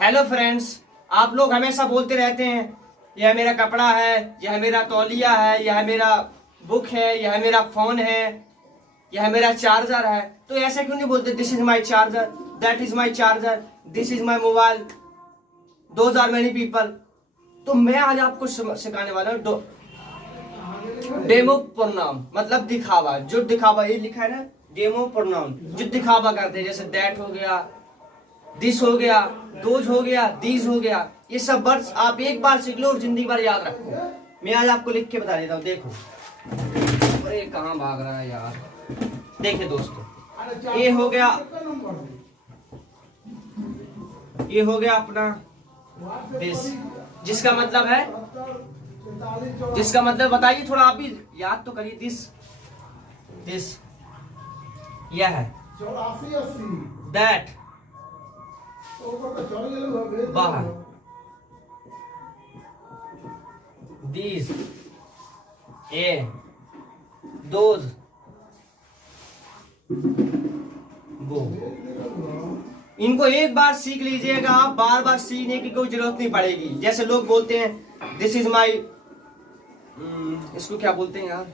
Hello friends, आप लोग हमेशा बोलते रहते हैं यह मेरा कपड़ा है, यह मेरा तौलिया है, यह मेरा बुक है, यह मेरा फोन है, यह मेरा चार्जर है। तो ऐसे क्यों नहीं बोलते this is my charger, that is my charger, this is my mobile, those are many people. तो मैं आज आपको सिखाने वाला हूँ डेमो प्रोनाउन, मतलब दिखावा। जो दिखावा ये लिखा है ना, डेमो प्रोनाउन, जो दिखावा करते हैं, जैसे दैट हो गया, दिस हो गया, दोज हो गया, दीज हो गया। ये सब वर्ड्स आप एक बार सीख लो और जिंदगी भर याद रखो। मैं आज आपको लिख के बता देता हूँ। देखो, अरे कहाँ भाग रहा है यार। देखिए दोस्तों, ये हो गया अपना दिस, जिसका मतलब है, जिसका मतलब बताइए थोड़ा, आप भी याद तो करिए। दिस यह है, दैट बाहर, दीज ए, दोज गो। इनको एक बार सीख लीजिएगा, आप बार बार सीखने की कोई जरूरत नहीं पड़ेगी। जैसे लोग बोलते हैं दिस इज माई, इसको क्या बोलते हैं यार,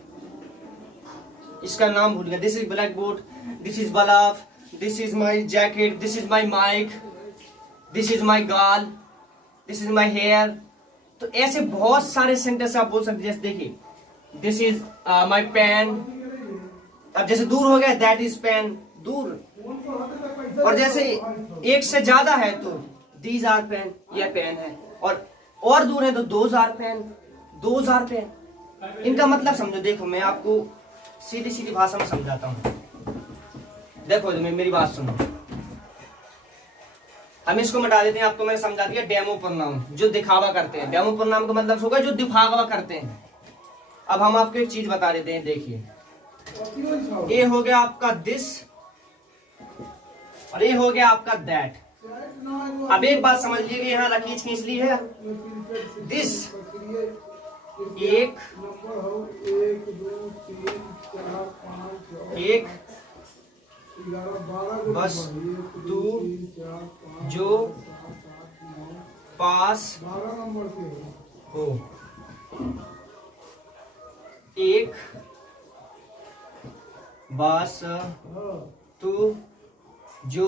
इसका नाम भूल गया। This is black board, this is bulb, this is my jacket, this is my mic, this is my girl, this is my hair. तो ऐसे बहुत सारे सेंटेंस आप बोल सकते हैं। जैसे देखिए, दिस इज माई पेन। अब जैसे दूर हो गया, दैट इज पेन, दूर। और जैसे एक से ज्यादा है तो दीज आर पेन, यह पेन है। और दूर है तो those are pen, those are pen. इनका मतलब समझो। देखो, मैं आपको सीधी सीधी भाषा में समझाता हूँ। देखो मेरी बात सुनो, हम इसको मिटा देते हैं। आपको मैंने समझा दिया डेमो प्रोनाउन, जो दिखावा करते हैं। डेमो प्रोनाउन का मतलब होगा जो दिखावा करते हैं। अब हम आपको एक चीज बता देते हैं। देखिए, ये हो गया आपका दिस और ये हो गया आपका दैट। अब एक बात समझ लीजिए, यहाँ लकीर खींच ली है। दिस एक वस्तु जो पास हो, एक वस्तु जो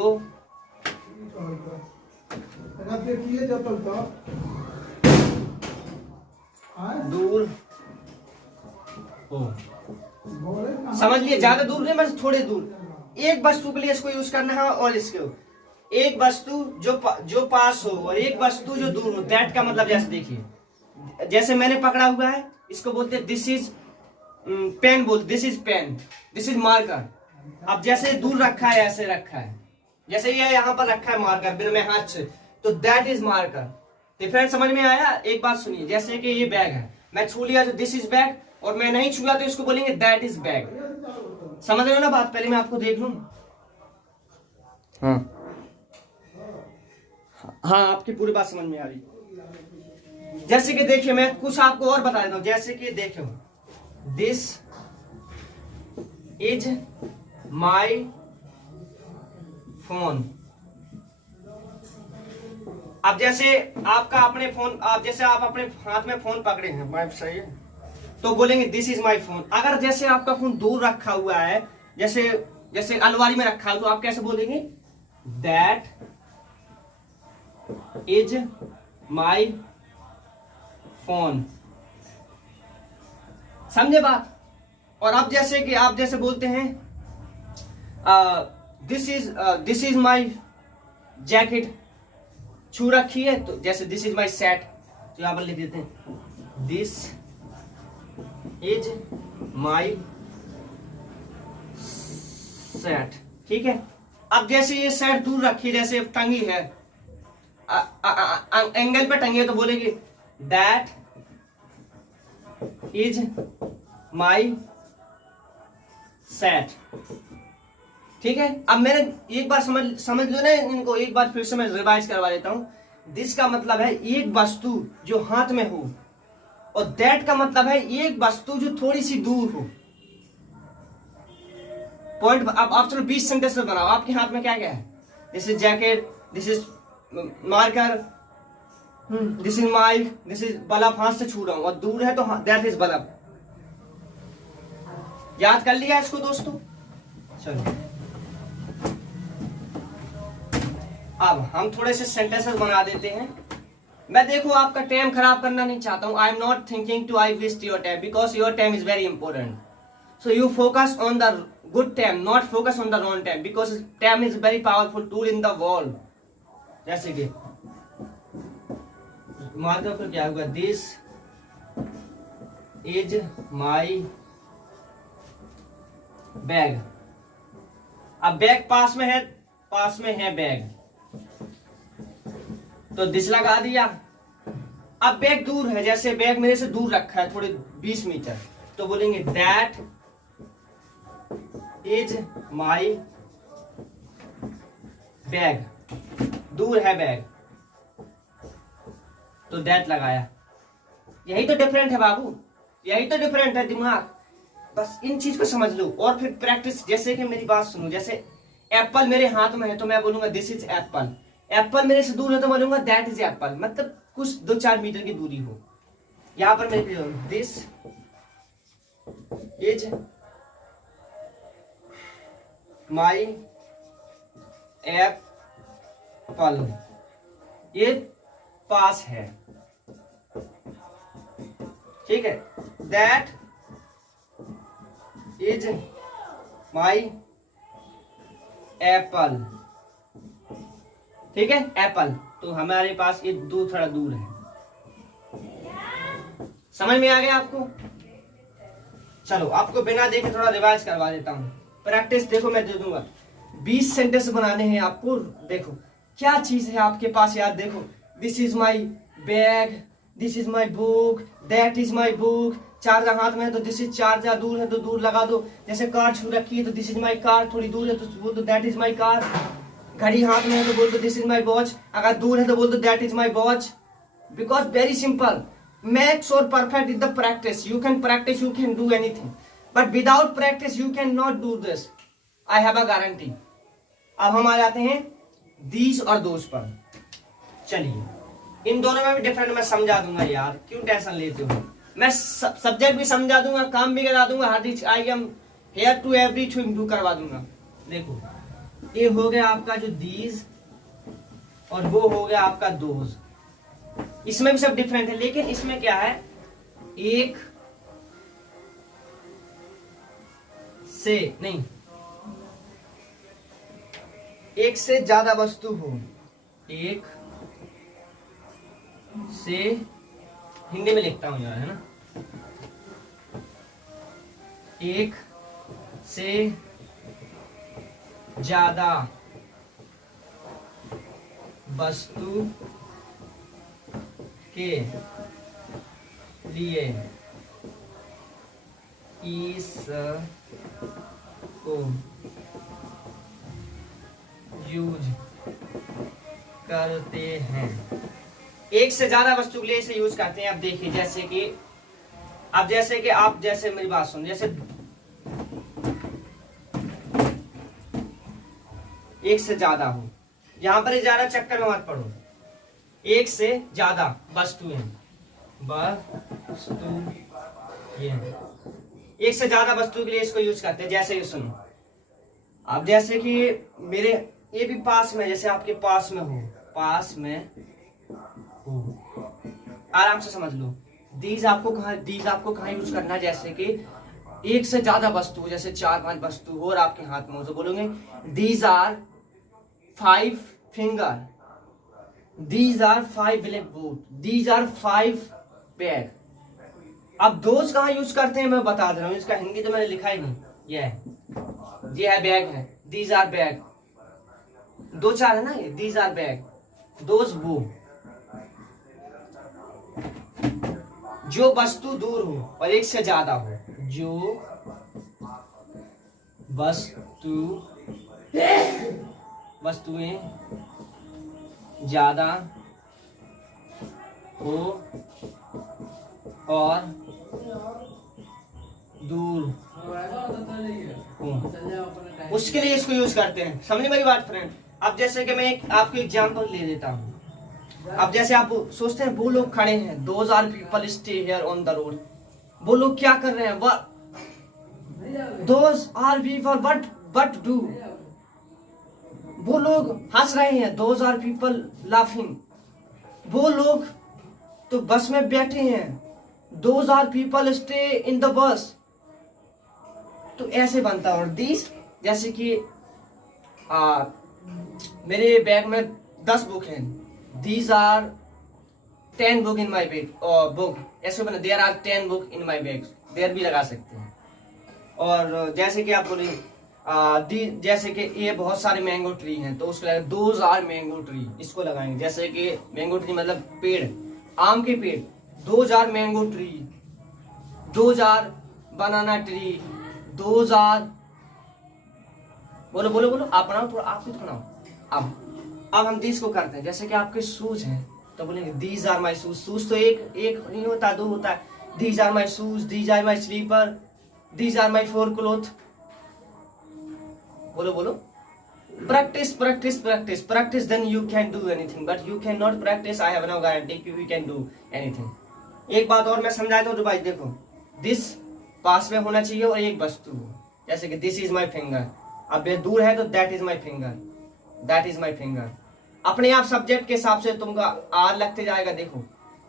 दूर हो। समझ लिए? ज्यादा दूर नहीं, बस थोड़े दूर। एक वस्तु के लिए इसको यूज करना है और इसको एक वस्तु जो पास हो और एक वस्तु जो दूर हो। दैट का मतलब जैसे देखिए, जैसे मैंने पकड़ा हुआ है, इसको बोलते हैं दिस इज पेन। बोल this is pen, this is marker. अब जैसे दूर रखा है, ऐसे रखा है, जैसे ये यहाँ पर रखा है मार्कर बिना में हाथ से, तो दैट इज मार्कर। डिफरेंस समझ में आया? एक बात सुनिए, जैसे कि ये बैग है, मैं छू लिया तो दिस इज बैग, और मैं नहीं छुआ तो इसको बोलेंगे दैट इज बैग। समझ रहे हो ना बात? पहले मैं आपको देख लूं। हाँ हाँ, आपकी पूरी बात समझ में आ रही। जैसे कि देखिए, मैं कुछ आपको और बता देता हूं। जैसे कि देखो, दिस इज माई फोन। अब जैसे आपका अपने फोन, आप जैसे आप अपने हाथ में फोन पकड़े हैं, बात सही है, तो बोलेंगे दिस इज माई फोन। अगर जैसे आपका फोन दूर रखा हुआ है, जैसे अलमारी में रखा है, तो आप कैसे बोलेंगे? That is my phone. समझे बात? और अब जैसे कि आप जैसे बोलते हैं दिस इज माई जैकेट, छू रखी है, तो जैसे दिस इज माई सेट, तो यहां पर लिख देते हैं दिस इज माई सेट। ठीक है। अब जैसे ये सेट दूर रखी, जैसे टंगी है, एंगल पे टंगी है, तो बोलेंगे दैट इज माई सेट। ठीक है। अब मैंने एक बार समझ लो ना इनको, एक बार फिर से मैं रिवाइज करवा देता हूं। दिस का मतलब है एक वस्तु जो हाथ में हो, और दैट का मतलब है एक वस्तु जो थोड़ी सी दूर हो। पॉइंट। अब आप चलो 20 सेंटेंस में बनाओ। आपके हाथ में क्या क्या है? This is jacket, this is marker, this is my, this is bulb, हाथ से छू रहा हूं और दूर है तो दैट इज बल्ब। याद कर लिया इसको दोस्तों? चलो अब हम थोड़े से सेंटेंसेस बना देते हैं। मैं देखो आपका टाइम खराब करना नहीं चाहता हूं। I am not thinking to I waste your time because your time is very important. So you focus on the good time, not focus on the wrong time, because time is very powerful tool in the world. जैसे कि marker पर क्या होगा, this is my bag. अब bag पास में है, पास में है बैग, तो दिस लगा दिया। अब बैग दूर है, जैसे बैग मेरे से दूर रखा है थोड़े 20 मीटर, तो बोलेंगे दैट इज माई बैग। दूर है बैग तो दैट लगाया। यही तो डिफरेंट है बाबू, यही तो डिफरेंट है दिमाग। बस इन चीज को समझ लो और फिर प्रैक्टिस। जैसे कि मेरी बात सुनो, जैसे एप्पल मेरे हाथ में है तो मैं बोलूंगा दिस इज एप्पल। एप्पल मेरे से दूर है तो बोलूंगा दैट इज एप्पल, मतलब कुछ 2-4 मीटर की दूरी हो। यहां पर मेरे दिस इज माई एप्पल, ये पास है, ठीक है। दैट इज माई एप्पल, ठीक है। एप्पल तो हमारे पास ये दूर, थोड़ा दूर है। समझ में आ गया आपको? चलो आपको बिना देखे थोड़ा रिवाइज करवा देता हूं। प्रैक्टिस देखो मैं दे दूंगा, 20 सेंटेंस बनाने हैं आपको। देखो क्या चीज है आपके पास यार। देखो this is my bag, this is my book, that is my book. Charger हाथ में है तो दिस इज चार्जर, दूर है तो दूर लगा दो। जैसे कार छू रखी है तो दिस इज माई कार, थोड़ी दूर है तो बोल दो दैट इज माई कार। घड़ी हाथ में है तो बोल दो दिस इज माई वॉच, अगर दूर है तो बोल दो that is my watch. Because very simple, makes और perfect is the practice. You can practice, you can do anything, but without practice you can not do this, I have a guarantee. अब हम आ जाते हैं these और those पर। चलिए इन दोनों में भी डिफरेंट मैं समझा दूंगा यार, क्यों टेंशन लेते हो। मैं सब्जेक्ट भी समझा दूंगा, काम भी करा दूंगा, हर चीज I am here to everything do करवा दूंगा। देखो ये हो गया आपका जो दीज और वो हो गया आपका दोज। इसमें भी सब डिफरेंट है, लेकिन इसमें क्या है, एक से नहीं, एक से ज्यादा वस्तु हो, एक से, हिंदी में लिखता हूं यार, है ना। एक से ज्यादा वस्तु के लिए इसको यूज करते हैं। एक से ज्यादा वस्तु के लिए इसे यूज करते हैं। अब देखिए जैसे कि आप जैसे मेरी बात सुन, जैसे एक से ज्यादा हो, यहां पर ज्यादा चक्कर में मत पड़ो। एक से ज्यादा वस्तुएं, एक से ज्यादा वस्तु के लिए इसको यूज करते हैं। जैसे सुनो, अब जैसे कि मेरे ये भी पास में, जैसे आपके पास में हो, पास में हो, आराम से समझ लो। दीज आपको कहाँ यूज करना है। जैसे कि एक से ज्यादा वस्तु, जैसे 4-5 वस्तु हो और आपके हाथ में हो, तो बोलोगे these are 5 finger, these are 5 black board, these are 5 bag. अब दोज कहाँ यूज करते हैं मैं बता दे रहा हूँ, इसका हिंदी तो मैंने लिखा ही नहीं। ये है बैग है, दीज आर बैग, 2-4 है ना ये, दीज आर बैग, दोज वो। जो वस्तु दूर हो और एक से ज्यादा हो, जो वस्तुएं ज्यादा हो और दूर हो, उसके लिए इसको यूज करते हैं। समझे मेरी बात फ्रेंड? अब जैसे कि मैं आपको एग्जांपल ले देता हूँ। अब जैसे आप सोचते हैं वो लोग खड़े हैं, 2000 people stay here on the road, वो लोग क्या कर रहे हैं, those are people but do, वो लोग हंस रहे हैं, 2000 पीपल लाफिंग, वो लोग तो बस में बैठे हैं, 2000 people stay in the bus. तो ऐसे बनता है। और दिस जैसे कि मेरे बैग में 10 बुक हैं, these are 10 book in my bag book, ऐसे बना there are 10 book in my bag, there भी लगा सकते हैं। और जैसे कि आप बोले जैसे कि ये बहुत सारे मैंगो ट्री हैं तो उसको लगा 2000 मैंगो ट्री, इसको लगाएंगे। जैसे कि मैंगो ट्री मतलब पेड़, आम के पेड़, 2000 मैंगो ट्री, 2000 बनाना ट्री, 2000, बोलो बोलो बोलो, आप बनाओ थोड़ा, आप भी बनाओ। अब हम दिस को करते हैं। जैसे कि आपके शूज हैं तो बोलेंगे these are my shoes, shoes तो एक नहीं होता, 2 होता है। These are my shoes, these are my slipper, these are my 4 cloth. बोलो बोलो, practice practice practice practice, then you can do anything, but you cannot practice, I have no guarantee you can do anything। एक बात और मैं समझाता हूँ तो भाई देखो, दिस पास में होना चाहिए और एक वस्तु, जैसे कि दिस इज माई फिंगर, अब ये दूर है तो that is my finger, that is my finger. अपने आप सब्जेक्ट के हिसाब से तुमका आर लगते जाएगा। देखो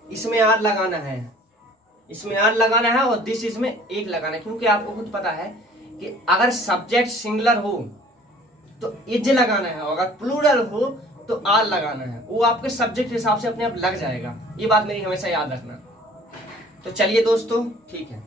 इसमें आर लगाना है, इसमें आर लगाना है और दिस इसमें एक लगाना है, क्योंकि आपको खुद पता है कि अगर सब्जेक्ट सिंगुलर हो तो इज लगाना है, और अगर प्लूरल हो तो आर लगाना है। वो आपके सब्जेक्ट के हिसाब से अपने आप लग जाएगा। ये बात मेरी हमेशा याद रखना। तो चलिए दोस्तों, ठीक है।